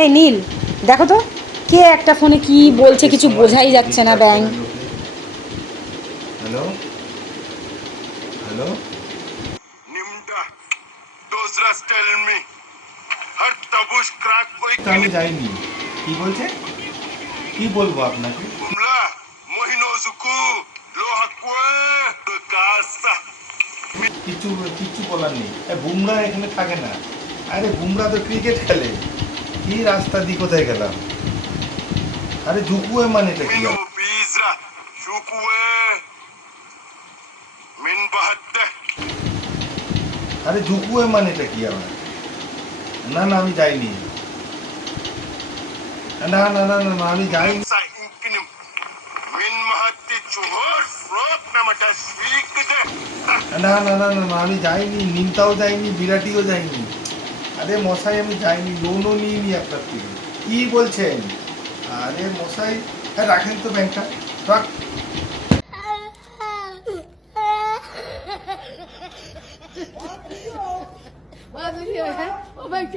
এই নীল, দেখো তো কে একটা ফোনে কি বলছে, কিছু বোঝাই যাচ্ছে না। Bang hello hello Nimda, those rats tell me, her tabush crack koi তো আমি যাইনি। কি বলছে? কি বলবো আপনাকে? kumla, mohino zuku, lo hakwe, kasa. কিচ্ছু কিচ্ছু বলার নেই। বুমরা এখানে থাকে না। আরে বুমরা তো ক্রিকেট খেলে। কি রাস্তা দিয়ে কোথায় গেলাম? আরে জুকুয়ে মানেটা কি? Minu bizra, shukwe, min bahatte. আরে জুকুয়ে মানেটা কি আবার? না না আমি যাইনি। না না না না না আমি যাইনি। Sa inkinim, min mahatti chuhor, frok namata shik de. না না না না না আমি যাইনি, নিমতাও যাইনি, বিরাটিও যাইনি। আরে মশাই আমি যাইনি, লোনও নিইনি আপনার থেকে। কি বলছেন? আরে মশাই, হ্যাঁ রাখেন তো ব্যাংকটা, রাখ। What?